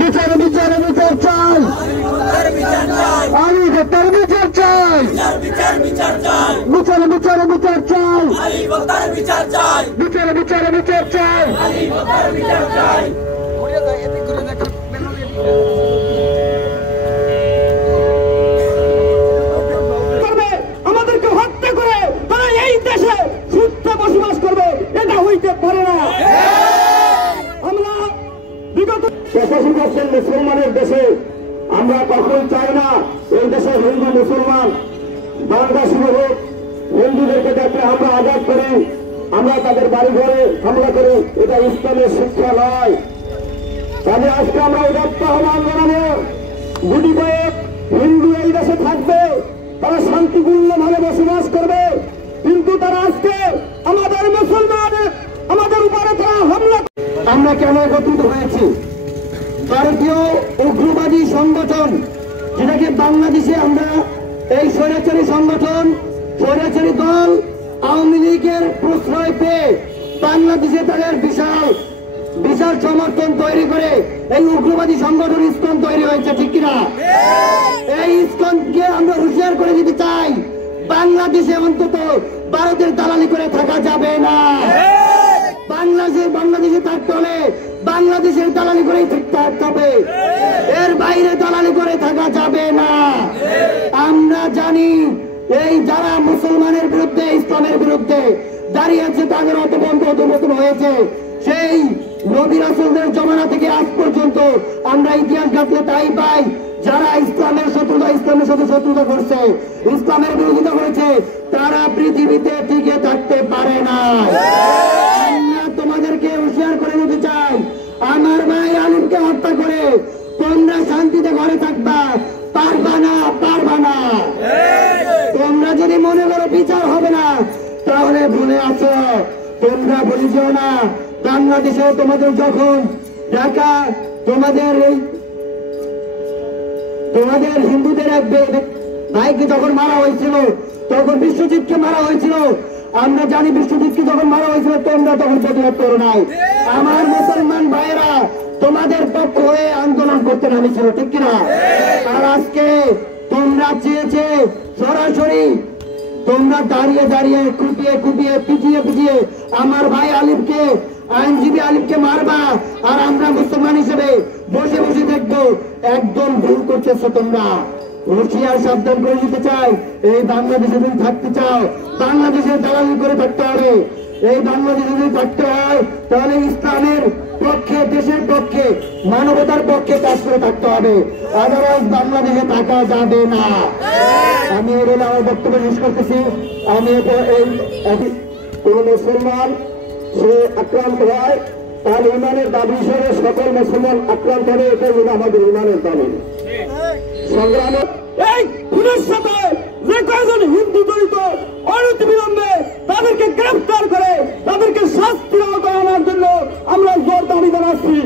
বিচার বিচার বিচার চাই, আলী হত্যার বিচার চাই, বিচার বিচার বিচার চাই, বিচার বিচার বিচার চাই। আমাদেরকে হত্যা করে তারা এই দেশে সুস্থ বসবাস করবে, এটা হইতে পারে না। আমরা বিগত মুসলমানের দেশে আমরা কখনোই চাই না এই দেশে হিন্দু মুসলমান দাঙ্গা শুরু হোক, হিন্দুদেরকে যাতে আমরা আঘাত করি, আমরা তাদের বাড়ি ঘরে হামলা করি, এটা ইসলামের শিক্ষা নয়। তাহলে আজকে আমরা উদাত্ত আহ্বান জানাবো, গুটি কয়েক হিন্দু এই দেশে থাকবে, তারা শান্তিপূর্ণভাবে বসবাস করবে, কিন্তু তারা আজকে আমাদের মুসলমান আমাদের উপরে তারা হামলা। আমরা কেন একত্রিত হয়েছি? ভারতীয় উগ্রবাদী সংগঠন যেটাকে বাংলাদেশে আমরা এই স্বৈরাচারী সংগঠন, স্বৈরাচারী দল আওয়ামী লীগের প্রশ্রয় পেয়ে বাংলাদেশে তাদের বিশাল বিশাল সমর্থন তৈরি করে এই উগ্রবাদী সংগঠন ইসকন তৈরি হয়েছে, ঠিক কিনা? এই ইসকনকে আমরা হুঁশিয়ার করে দিতে চাই, বাংলাদেশে অন্তত ভারতের দালালি করে থাকা যাবে না। বাংলাদেশে থাকতে হলে বাংলাদেশের দালালি করেই থাকতে হবে, এর বাইরে দালালি করে থাকা যাবে না। আমরা জানি এই যারা মুসলমানের বিরুদ্ধে, ইসলামের বিরুদ্ধে দাঁড়িয়েছে তাদের অধপতন হয়েছে। সেই নবী রাসূলদের জমানা থেকে আজ পর্যন্ত আমরা ইতিহাস ঘাটলে তাই পাই, যারা ইসলামের সাথে শত্রুতা করছে, ইসলামের বিরোধিতা করেছে, তারা পৃথিবীতে টিকে থাকতে পারে না। আমরা তোমাদেরকে হুঁশিয়ার করে দিতে চাই, আমার ভাই আলিমকে হত্যা করে তোমরা শান্তিতে ঘরে থাকবা, পারবা না। তোমরা যদি মনে করো বিচার হবে না, তাহলে ভুলে আছো, তোমরা ভুলে যেও না। বাংলাদেশে তোমাদের যখন ঢাকা তোমাদের হিন্দুদের এক ভাইকে যখন মারা হয়েছিল, তখন বিশ্বজিৎকে মারা হয়েছিল, আমরা জানি বিশ্বজিৎকে যখন মারা হয়েছিল তোমরা তখন প্রতিবাদ করো নাই। আমার মুসলমান ভাইয়েরা তোমাদের পক্ষ হয়ে আন্দোলন করতে নামেছিল, ঠিক কিনা? আর আজকে তোমরা চেয়েছে সরাসরি তোমরা দাঁড়িয়ে কুপিয়ে পিটিয়ে আমার ভাই আলিফকে, আইনজীবী আলিফকে মারবা, আর আমরা মুসলমান হিসেবে বসে দেখবো। একদম ভুল করতেছো তোমরা। হুঁশিয়ার সাবধান করে দিতে চাই, এই বাংলাদেশে যদি থাকতে চাও, বাংলাদেশের দালালি করে থাকতে হবে। এই বাংলাদেশে যদি থাকতে হয় তাহলে ইসলামের পক্ষে, দেশের পক্ষে, মানবতার পক্ষে কাজ করে থাকতে হবে, আদারওয়াইজ বাংলাদেশে থাকা যাবে না। আমি এর আমার বক্তব্য শেষ করতেছি। আমি কোন মুসলমান সে আক্রান্ত হয়, তার ইমানের দাবি হিসেবে সকল মুসলমান আক্রান্ত হবে, এটা হল আমাদের ইমানের দাবি। সংগ্রামে এই খুনের সাথে যে কয়েকজন হিন্দু জড়িত, অনতিবিলম্বে তাদেরকে গ্রেফতার করে তাদেরকে শাস্তির আওতায় আনার জন্য আমরা জোর দাবি জানাচ্ছি।